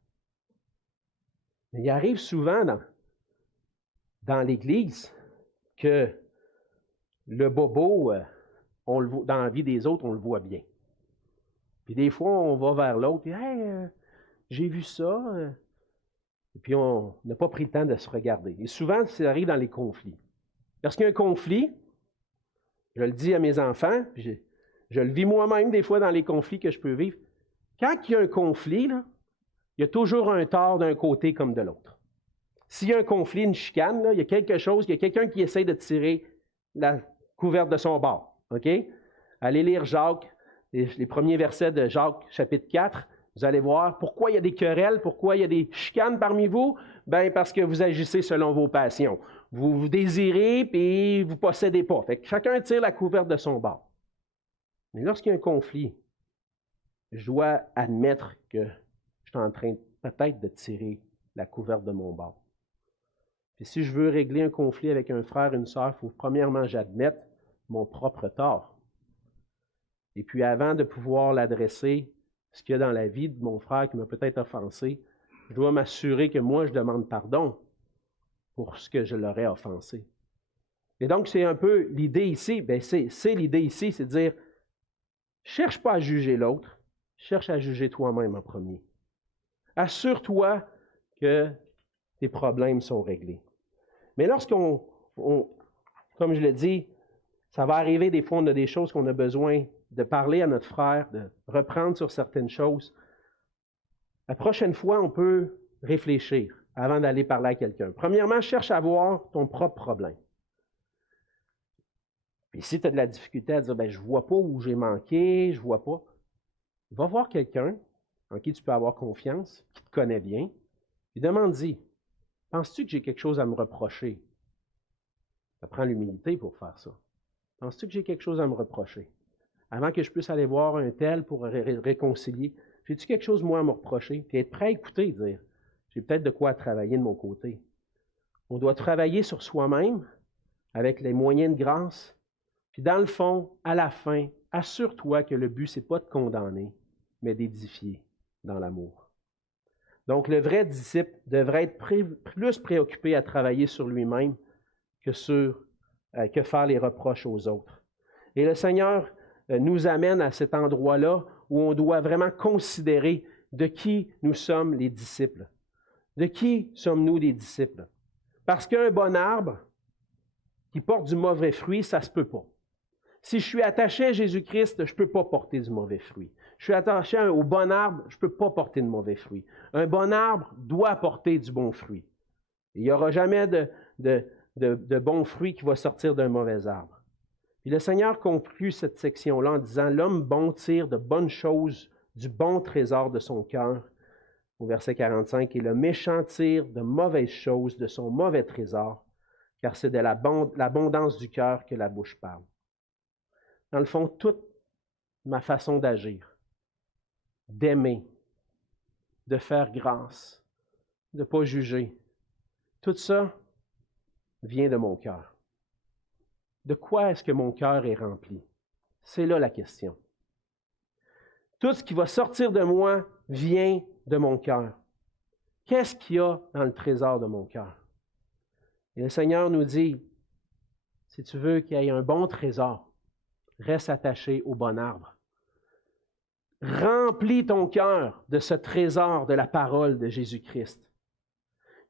Mais il arrive souvent dans l'Église que le bobo, dans la vie des autres, on le voit bien. Puis des fois, on va vers l'autre, puis « Hey, j'ai vu ça. » Et puis on n'a pas pris le temps de se regarder. Et souvent, ça arrive dans les conflits. Lorsqu'il y a un conflit, je le dis à mes enfants, puis je le vis moi-même des fois dans les conflits que je peux vivre. Quand il y a un conflit, là, il y a toujours un tort d'un côté comme de l'autre. S'il y a un conflit, une chicane, là, il y a quelque chose, il y a quelqu'un qui essaie de tirer la couverte de son bord. OK? Allez lire Jacques, les premiers versets de Jacques, chapitre 4. Vous allez voir pourquoi il y a des querelles, pourquoi il y a des chicanes parmi vous. Bien, parce que vous agissez selon vos passions. Vous désirez, puis vous ne possédez pas. Fait que chacun tire la couverte de son bord. Mais lorsqu'il y a un conflit, je dois admettre que je suis en train peut-être de tirer la couverte de mon bord. Puis si je veux régler un conflit avec un frère, une sœur, il faut premièrement que j'admette mon propre tort. Et puis avant de pouvoir l'adresser, ce qu'il y a dans la vie de mon frère qui m'a peut-être offensé, je dois m'assurer que moi, je demande pardon pour ce que je l'aurais offensé. Et donc, c'est un peu l'idée ici, bien, c'est l'idée ici, c'est de dire, cherche pas à juger l'autre, cherche à juger toi-même en premier. Assure-toi que tes problèmes sont réglés. Mais comme je l'ai dit, ça va arriver des fois, on a des choses qu'on a besoin de parler à notre frère, de reprendre sur certaines choses. La prochaine fois, on peut réfléchir avant d'aller parler à quelqu'un. Premièrement, cherche à voir ton propre problème. Puis si tu as de la difficulté à dire, je ne vois pas où j'ai manqué, je ne vois pas, va voir quelqu'un en qui tu peux avoir confiance, qui te connaît bien, et demande-y, penses-tu que j'ai quelque chose à me reprocher? Ça prend l'humilité pour faire ça. Penses-tu que j'ai quelque chose à me reprocher? Avant que je puisse aller voir un tel pour réconcilier, j'ai-tu quelque chose, moi, à me reprocher? Puis être prêt à écouter, dire, j'ai peut-être de quoi travailler de mon côté. On doit travailler sur soi-même avec les moyens de grâce. Puis dans le fond, à la fin, assure-toi que le but, ce n'est pas de condamner, mais d'édifier dans l'amour. Donc, le vrai disciple devrait être plus préoccupé à travailler sur lui-même que faire les reproches aux autres. Et le Seigneur nous amène à cet endroit-là où on doit vraiment considérer de qui nous sommes les disciples. De qui sommes-nous les disciples? Parce qu'un bon arbre qui porte du mauvais fruit, ça ne se peut pas. Si je suis attaché à Jésus-Christ, je ne peux pas porter du mauvais fruit. Je suis attaché au bon arbre, je ne peux pas porter de mauvais fruit. Un bon arbre doit porter du bon fruit. Il n'y aura jamais de bon fruit qui va sortir d'un mauvais arbre. Puis le Seigneur conclut cette section-là en disant « L'homme bon tire de bonnes choses du bon trésor de son cœur », au verset 45, « et le méchant tire de mauvaises choses de son mauvais trésor, car c'est de l'abondance du cœur que la bouche parle. » Dans le fond, toute ma façon d'agir, d'aimer, de faire grâce, de ne pas juger, tout ça vient de mon cœur. De quoi est-ce que mon cœur est rempli? C'est là la question. Tout ce qui va sortir de moi vient de mon cœur. Qu'est-ce qu'il y a dans le trésor de mon cœur? Et le Seigneur nous dit, si tu veux qu'il y ait un bon trésor, reste attaché au bon arbre. Remplis ton cœur de ce trésor de la parole de Jésus-Christ.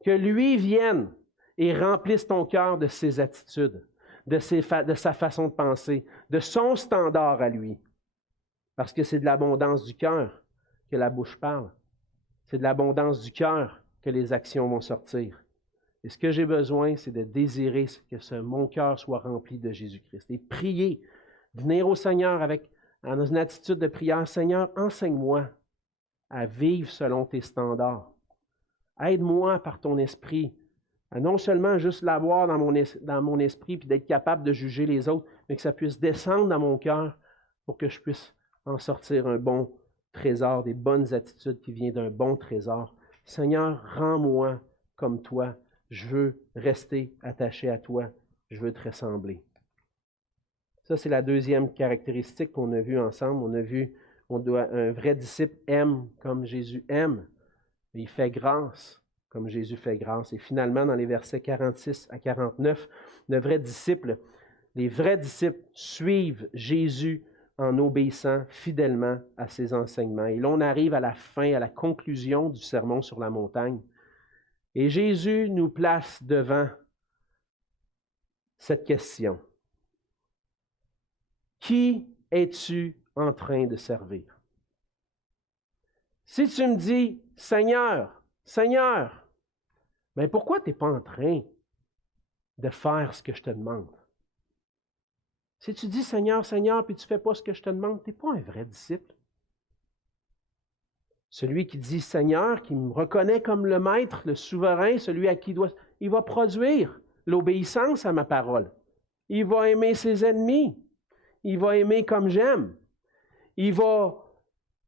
Que lui vienne et remplisse ton cœur de ses attitudes, de sa façon de penser, de son standard à lui. Parce que c'est de l'abondance du cœur que la bouche parle. C'est de l'abondance du cœur que les actions vont sortir. Et ce que j'ai besoin, c'est de désirer que mon cœur soit rempli de Jésus-Christ. Et prier, venir au Seigneur dans une attitude de prière. Seigneur, enseigne-moi à vivre selon tes standards. Aide-moi par ton esprit à non seulement juste l'avoir dans mon esprit puis d'être capable de juger les autres, mais que ça puisse descendre dans mon cœur pour que je puisse en sortir un bon trésor, des bonnes attitudes qui viennent d'un bon trésor. Seigneur, rends-moi comme toi. Je veux rester attaché à toi. Je veux te ressembler. Ça, c'est la deuxième caractéristique qu'on a vue ensemble. On a vu un vrai disciple aime comme Jésus aime. Il fait grâce comme Jésus fait grâce. Et finalement, dans les versets 46 à 49, les vrais disciples suivent Jésus en obéissant fidèlement à ses enseignements. Et là, on arrive à la fin, à la conclusion du sermon sur la montagne. Et Jésus nous place devant cette question. Qui es-tu en train de servir? Si tu me dis, Seigneur, Seigneur, mais pourquoi tu n'es pas en train de faire ce que je te demande? Si tu dis Seigneur, Seigneur, puis tu ne fais pas ce que je te demande, tu n'es pas un vrai disciple. Celui qui dit Seigneur, qui me reconnaît comme le maître, le souverain, celui à qui il va produire l'obéissance à ma parole. Il va aimer ses ennemis. Il va aimer comme j'aime. Il va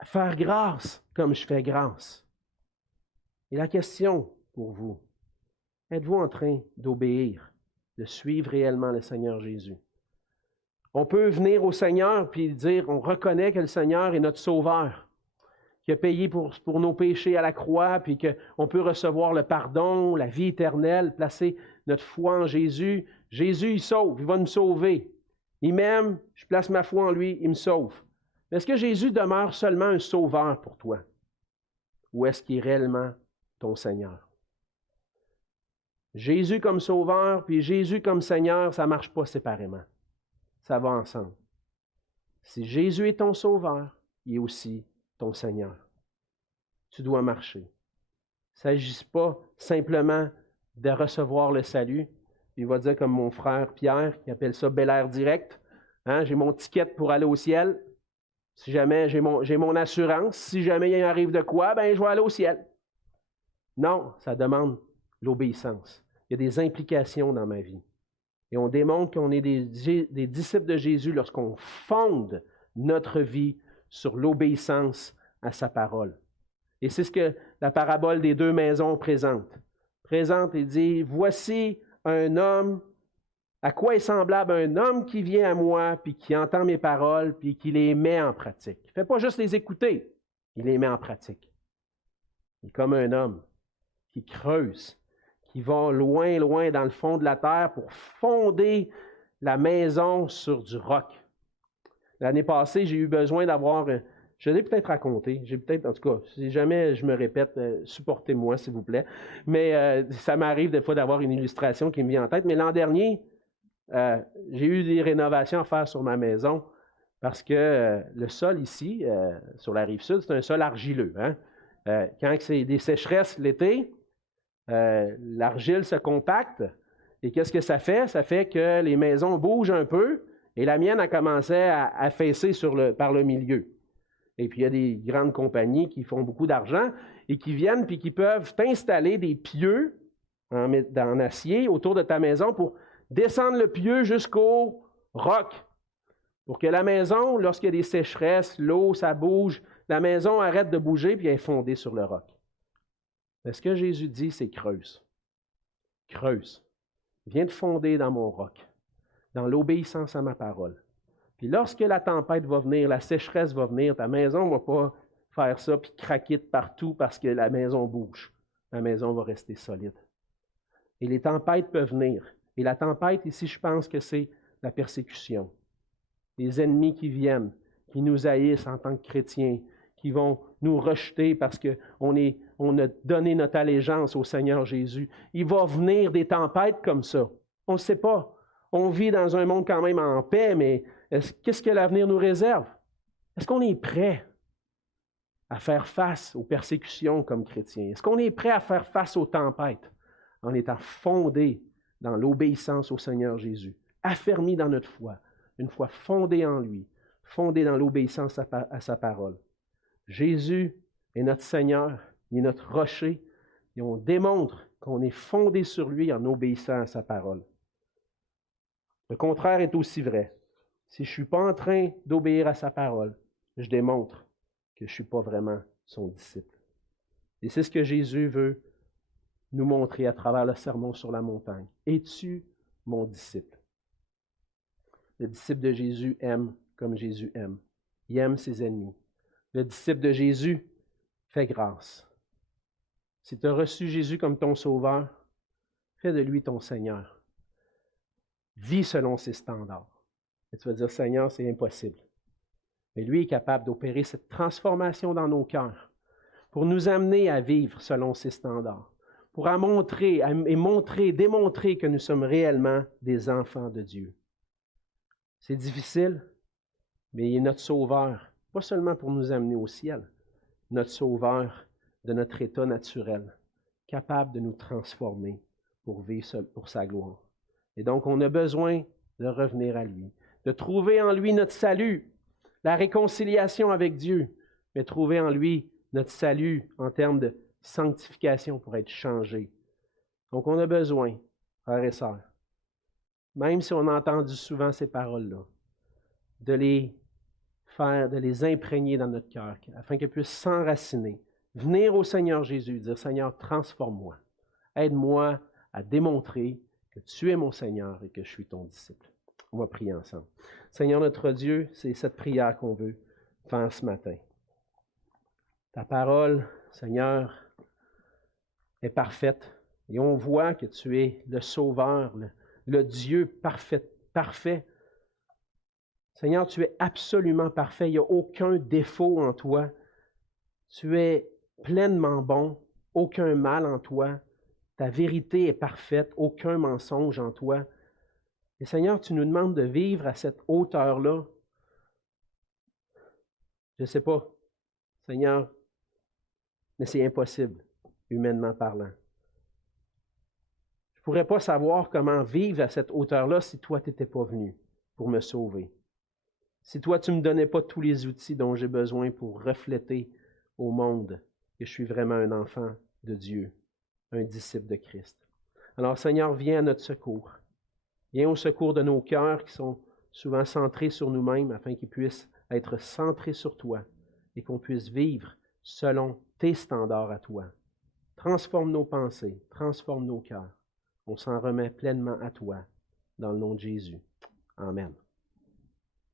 faire grâce comme je fais grâce. Et la question pour vous, êtes-vous en train d'obéir, de suivre réellement le Seigneur Jésus? On peut venir au Seigneur puis dire, on reconnaît que le Seigneur est notre Sauveur, qui a payé pour nos péchés à la croix, puis qu'on peut recevoir le pardon, la vie éternelle, placer notre foi en Jésus. Jésus, il sauve, il va nous sauver. Il m'aime, je place ma foi en lui, il me sauve. Mais est-ce que Jésus demeure seulement un sauveur pour toi? Ou est-ce qu'il est réellement ton Seigneur? Jésus comme sauveur, puis Jésus comme Seigneur, ça ne marche pas séparément. Ça va ensemble. Si Jésus est ton sauveur, il est aussi ton Seigneur. Tu dois marcher. Il ne s'agit pas simplement de recevoir le salut. Il va dire comme mon frère Pierre, qui appelle ça Bel Air direct. Hein, j'ai mon ticket pour aller au ciel. Si jamais j'ai mon assurance, si jamais il arrive de quoi, ben je vais aller au ciel. Non, ça demande l'obéissance. Il y a des implications dans ma vie. Et on démontre qu'on est des disciples de Jésus lorsqu'on fonde notre vie sur l'obéissance à sa parole. Et c'est ce que la parabole des deux maisons présente. Présente et dit, voici un homme, à quoi est semblable un homme qui vient à moi, puis qui entend mes paroles, puis qui les met en pratique. Il ne fait pas juste les écouter, il les met en pratique. Il est comme un homme qui creuse, qui va loin, loin dans le fond de la terre pour fonder la maison sur du roc. L'année passée, j'ai eu besoin d'avoir, je l'ai peut-être raconté, en tout cas, si jamais je me répète, supportez-moi s'il vous plaît, mais ça m'arrive des fois d'avoir une illustration qui me vient en tête, mais l'an dernier, j'ai eu des rénovations à faire sur ma maison parce que le sol ici, sur la rive sud, c'est un sol argileux. Hein? Quand c'est des sécheresses l'été, l'argile se compacte et qu'est-ce que ça fait? Ça fait que les maisons bougent un peu et la mienne a commencé à fesser par le milieu. Et puis il y a des grandes compagnies qui font beaucoup d'argent et qui viennent puis qui peuvent t'installer des pieux en acier autour de ta maison pour descendre le pieu jusqu'au roc. Pour que la maison, lorsqu'il y a des sécheresses, l'eau, ça bouge, la maison arrête de bouger puis elle est fondée sur le roc. Mais ce que Jésus dit, c'est creuse. Creuse. Viens te fonder dans mon roc, dans l'obéissance à ma parole. Puis lorsque la tempête va venir, la sécheresse va venir, ta maison ne va pas faire ça puis craquer de partout parce que la maison bouge. La maison va rester solide. Et les tempêtes peuvent venir. Et la tempête, ici, je pense que c'est la persécution. Les ennemis qui viennent, qui nous haïssent en tant que chrétiens, qui vont nous rejeter parce qu'on a donné notre allégeance au Seigneur Jésus. Il va venir des tempêtes comme ça. On ne sait pas. On vit dans un monde quand même en paix, mais qu'est-ce que l'avenir nous réserve? Est-ce qu'on est prêt à faire face aux persécutions comme chrétiens? Est-ce qu'on est prêt à faire face aux tempêtes en étant fondé dans l'obéissance au Seigneur Jésus, affermi dans notre foi, une foi fondée en lui, fondée dans l'obéissance à sa parole? Jésus est notre Seigneur, il est notre rocher, et on démontre qu'on est fondé sur lui en obéissant à sa parole. Le contraire est aussi vrai. Si je ne suis pas en train d'obéir à sa parole, je démontre que je ne suis pas vraiment son disciple. Et c'est ce que Jésus veut nous montrer à travers le sermon sur la montagne. Es-tu mon disciple? Le disciple de Jésus aime comme Jésus aime. Il aime ses ennemis. Le disciple de Jésus fait grâce. Si tu as reçu Jésus comme ton sauveur, fais de lui ton Seigneur. Vis selon ses standards. Et tu vas dire, Seigneur, c'est impossible. Mais lui est capable d'opérer cette transformation dans nos cœurs pour nous amener à vivre selon ses standards, pour démontrer que nous sommes réellement des enfants de Dieu. C'est difficile, mais il est notre sauveur, pas seulement pour nous amener au ciel, notre sauveur de notre état naturel, capable de nous transformer pour vivre pour sa gloire. Et donc, on a besoin de revenir à lui, de trouver en lui notre salut, la réconciliation avec Dieu, mais trouver en lui notre salut en termes de sanctification pour être changé. Donc, on a besoin, frères et sœurs, même si on a entendu souvent ces paroles-là, de les imprégner dans notre cœur, afin qu'elles puissent s'enraciner, venir au Seigneur Jésus, dire, Seigneur, transforme-moi, aide-moi à démontrer que tu es mon Seigneur et que je suis ton disciple. On va prier ensemble. Seigneur notre Dieu, c'est cette prière qu'on veut faire ce matin. Ta parole, Seigneur, est parfaite et on voit que tu es le Sauveur, le Dieu parfait. Seigneur, tu es absolument parfait. Il n'y a aucun défaut en toi. Tu es pleinement bon, aucun mal en toi. Ta vérité est parfaite, aucun mensonge en toi. Et Seigneur, tu nous demandes de vivre à cette hauteur-là. Je ne sais pas, Seigneur, mais c'est impossible, humainement parlant. Je ne pourrais pas savoir comment vivre à cette hauteur-là si toi, tu n'étais pas venu pour me sauver. Si toi, tu ne me donnais pas tous les outils dont j'ai besoin pour refléter au monde que je suis vraiment un enfant de Dieu, un disciple de Christ. Alors, Seigneur, viens à notre secours. Viens au secours de nos cœurs qui sont souvent centrés sur nous-mêmes afin qu'ils puissent être centrés sur toi et qu'on puisse vivre selon tes standards à toi. Transforme nos pensées, transforme nos cœurs. On s'en remet pleinement à toi, dans le nom de Jésus. Amen.